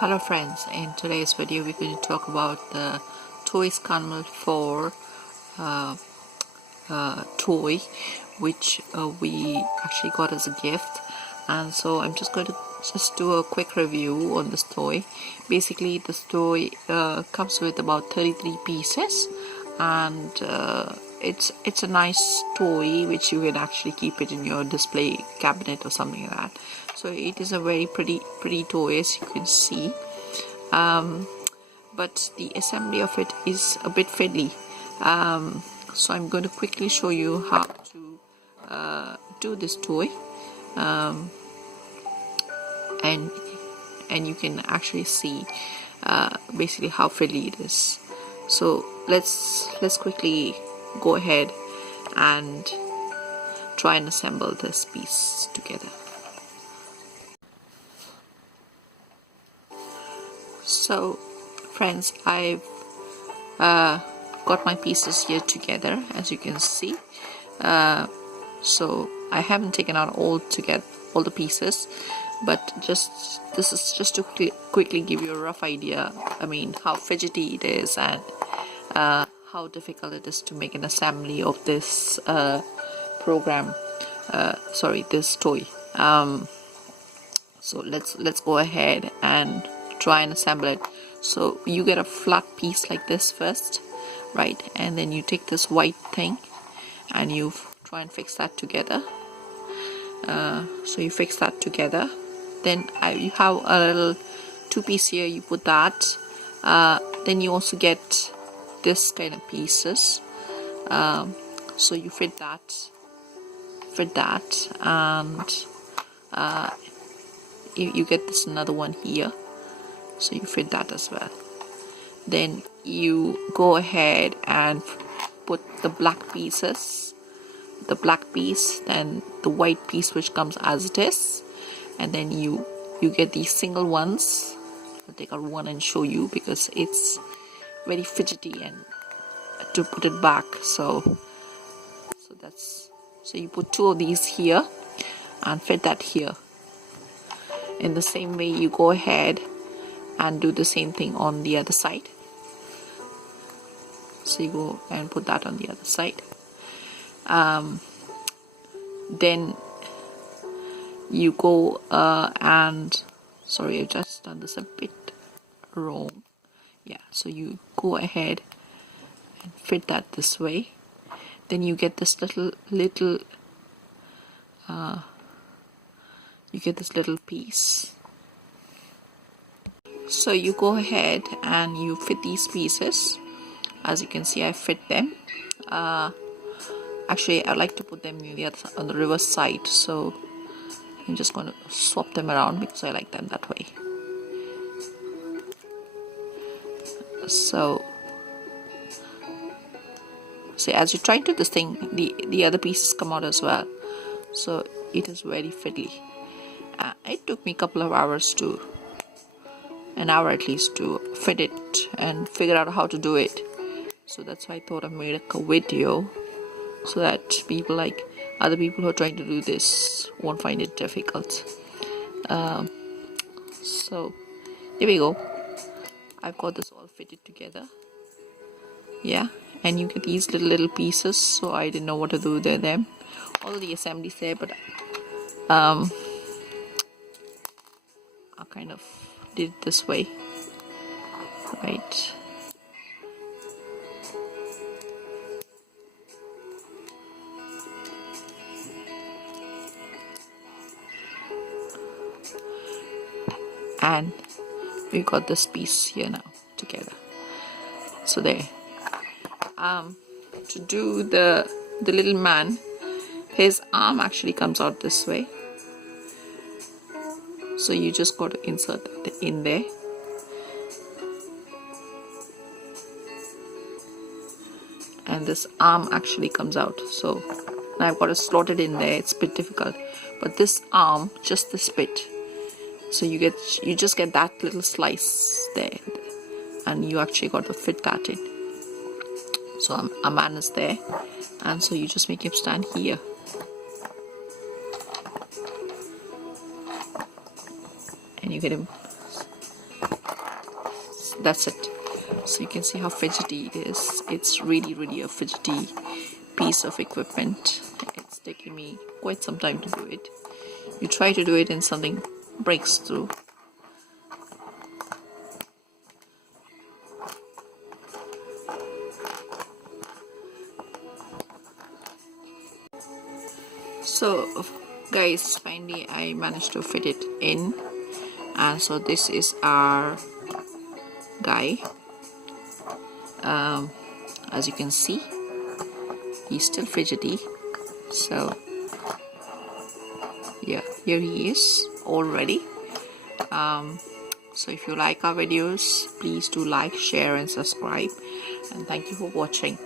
Hello friends, in today's video we're going to talk about the Toys Carnival 4 toy which we actually got as a gift. And so I'm just going to do a quick review on this toy. Basically this toy comes with about 33 pieces, and it's a nice toy which you can actually keep it in your display cabinet or something like that. So it is a very pretty toy, as you can see, but the assembly of it is a bit fiddly. So I'm going to quickly show you how to do this toy, and you can actually see basically how fiddly it is. So let's quickly go ahead and try and assemble this piece together. So friends, I've got my pieces here together, as you can see. So I haven't taken out all the pieces, but this is just to quickly give you a rough idea. I mean, how fidgety it is, and how difficult it is to make an assembly of this this toy. So let's go ahead and try and assemble it. So you get a flat piece like this first, right? And then you take this white thing and you try and fix that together. So you fix that together. Then you have a little two-piece here, you put that. Then you also get this kind of pieces. So you fit that, and you get this another one here. So you fit that as well. Then you go ahead and put the black pieces, the black piece, then the white piece which comes as it is, and then you get these single ones. I'll take out one and show you because it's very fidgety and to put it back. So you put two of these here and fit that here. In the same way, you go ahead and do the same thing on the other side. So you go and put that on the other side. Then you go and sorry, I've just done this a bit wrong. Yeah, so you go ahead and fit that this way. Then you get this little piece. So you go ahead and you fit these pieces. As you can see, I fit them. Actually, I like to put them on the reverse side, so I'm just going to swap them around because I like them that way. So see, as you try to do this thing, the other pieces come out as well. So it is very fiddly. It took me a couple of hours an hour at least to fit it and figure out how to do it. So that's why I thought I made a video, so that other people who are trying to do this won't find it difficult. So here we go. I've got this all fitted together. Yeah, and you get these little pieces, so I didn't know what to do with them. All the assemblies there, but I kind of did it this way, right? And we got this piece here now together. So there. To do the little man, his arm actually comes out this way. So you just got to insert that in there. And this arm actually comes out. So now I've got to slot it in there. It's a bit difficult. But this arm, just this bit. So you just get that little slice there. And you actually got to fit that in. So a man is there. And so you just make him stand here. And you get him that's it. So you can see how fidgety it is. It's really a fidgety piece of equipment. It's taking me quite some time to do it. You try to do it and something breaks through. So guys, finally I managed to fit it in, and so this is our guy. As you can see, he's still fidgety. So yeah, here he is already. So if you like our videos, please do like, share and subscribe, and thank you for watching.